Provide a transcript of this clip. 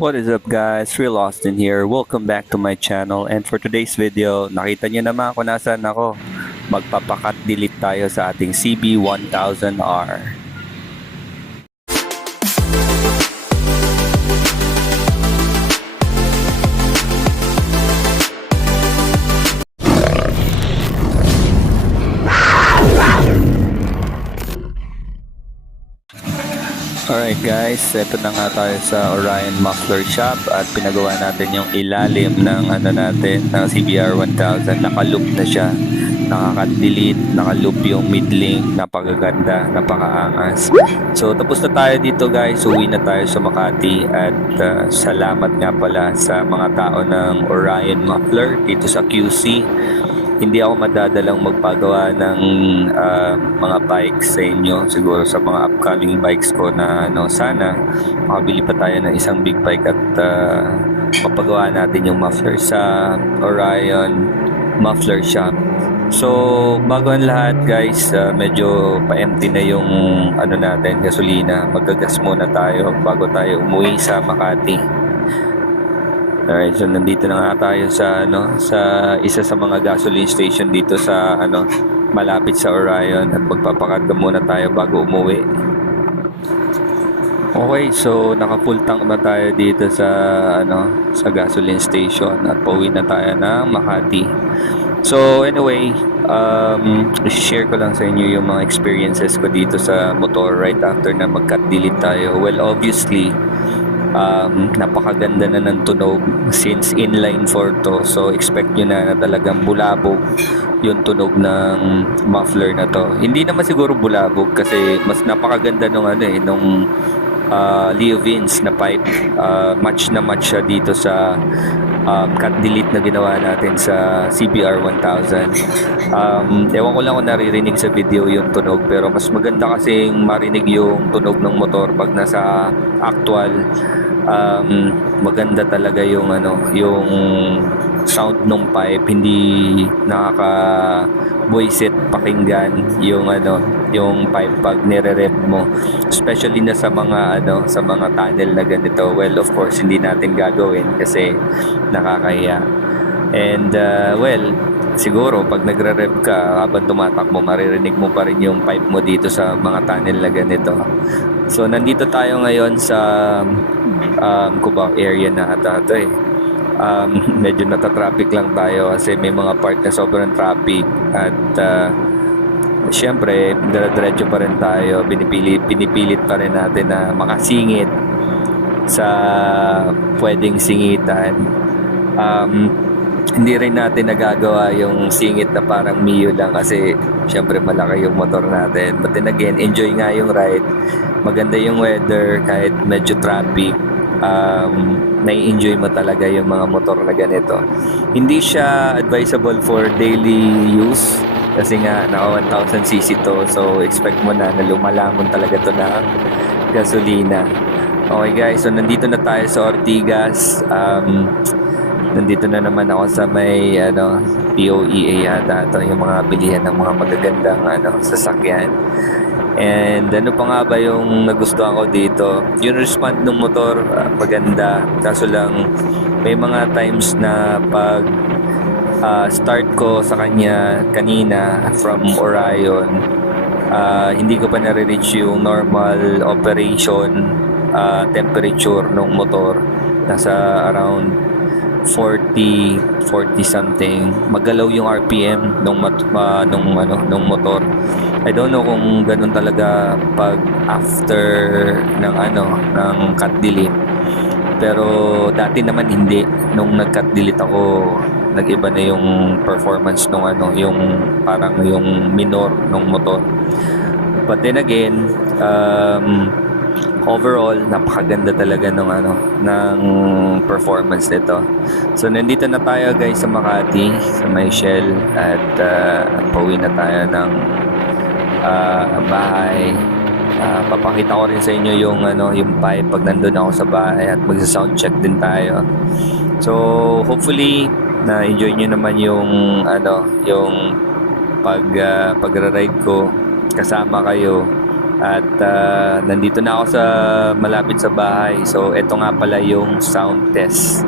What is up guys? Real Austin here. Welcome back to my channel and for today's video, nakita nyo naman kung nasaan ako. Magpapakat delete tayo sa ating CB1000R. Alright guys, eto na nga tayo sa Orion Muffler Shop at pinagawa natin yung ilalim ng ano natin, ng CBR 1000. Nakaloop na siya, nakaka-delete, nakaloop yung mid-link, napakaganda, napakaangas. So tapos na tayo dito guys, uwi na tayo sa Makati at uh, salamat nga pala sa mga tao ng Orion Muffler dito sa QC hindi ako madadalang magpagawa ng ah, mga bikes sa inyo siguro sa mga upcoming bikes ko na ano sana makabili pa tayo ng isang big bike at uh, mapagawa natin yung muffler sa Orion Muffler Shop So, bago ang lahat guys, ah, medyo pa-empty na yung ano natin, gasolina. Magagas muna tayo bago tayo umuwi sa Makati. Alright, so nandito na nga tayo sa ano sa isa sa mga gasoline station dito sa ano malapit sa Orion at magpapakarga muna tayo bago umuwi. Okay, so naka full tank na tayo dito sa ano sa gasoline station at pauwi na tayo ng Makati. So anyway, um, share ko lang sa inyo yung mga experiences ko dito sa motor right after na mag-cut delete tayo. Well, obviously, um, napakaganda na ng tunog since inline 4 to. So expect nyo na na talagang bulabog yung tunog ng muffler na to. Hindi naman siguro bulabog kasi mas napakaganda nung ano eh nung uh, Leo Vince na pipe. Uh, match na match siya dito sa um, cut delete na ginawa natin sa CBR 1000 um, ewan ko lang kung naririnig sa video yung tunog pero mas maganda kasing marinig yung tunog ng motor pag nasa actual um, maganda talaga yung ano yung sound ng pipe. Hindi nakaka buisit pakinggan yung ano yung pipe pag nire-rev mo. Especially na sa mga ano sa mga tunnel na ganito. Well of course hindi natin gagawin kasi nakakahiya. And uh, well siguro pag nagre-rev ka habang tumatakbo maririnig mo pa rin yung pipe mo dito sa mga tunnel na ganito. So nandito tayo ngayon sa um, Cubao area na ata ito eh. Um, medyo nata-traffic lang tayo kasi may mga part na sobrang traffic at uh, syempre dire-diretso pa rin tayo. Pinipili, pinipilit pa rin natin na makasingit sa pwedeng singitan. Um, hindi rin natin nagagawa yung singit na parang Mio lang kasi syempre malaki yung motor natin but then again enjoy nga yung ride maganda yung weather kahit medyo traffic um, nai-enjoy mo talaga yung mga motor na ganito. Hindi siya advisable for daily use kasi nga naka 1000cc to so expect mo na na lumalamon talaga to ng gasolina. Okay guys, so nandito na tayo sa Ortigas. Um, nandito na naman ako sa may ano, POEA yata. Ito yung mga bilihan ng mga magagandang ano, sasakyan. And ano pa nga ba yung nagustuhan ko dito? Yung respond ng motor, ah, maganda. Kaso lang, may mga times na pag ah, start ko sa kanya kanina from Orion, ah, hindi ko pa nare-reach yung normal operation ah, temperature ng motor. Nasa around 40 40 something. Magalaw yung RPM nung mat, ah, nung ano nung motor. I don't know kung ganun talaga pag after ng ano ng cut delete. Pero dati naman hindi. Nung nag cut delete ako nag-iba na yung performance nung ano yung parang yung minor nung motor. But then again um, overall napakaganda talaga ng ano ng performance nito. So nandito na tayo guys sa Makati sa may Shell at uh, pauwi na tayo ng uh, bahay. Uh, papakita ko rin sa inyo yung ano yung pipe pag nandun ako sa bahay at magsa-sound check din tayo. So hopefully na enjoy niyo naman yung ano yung pag uh, pagra-ride ko kasama kayo At ah, nandito na ako sa malapit sa bahay. So ito nga pala yung sound test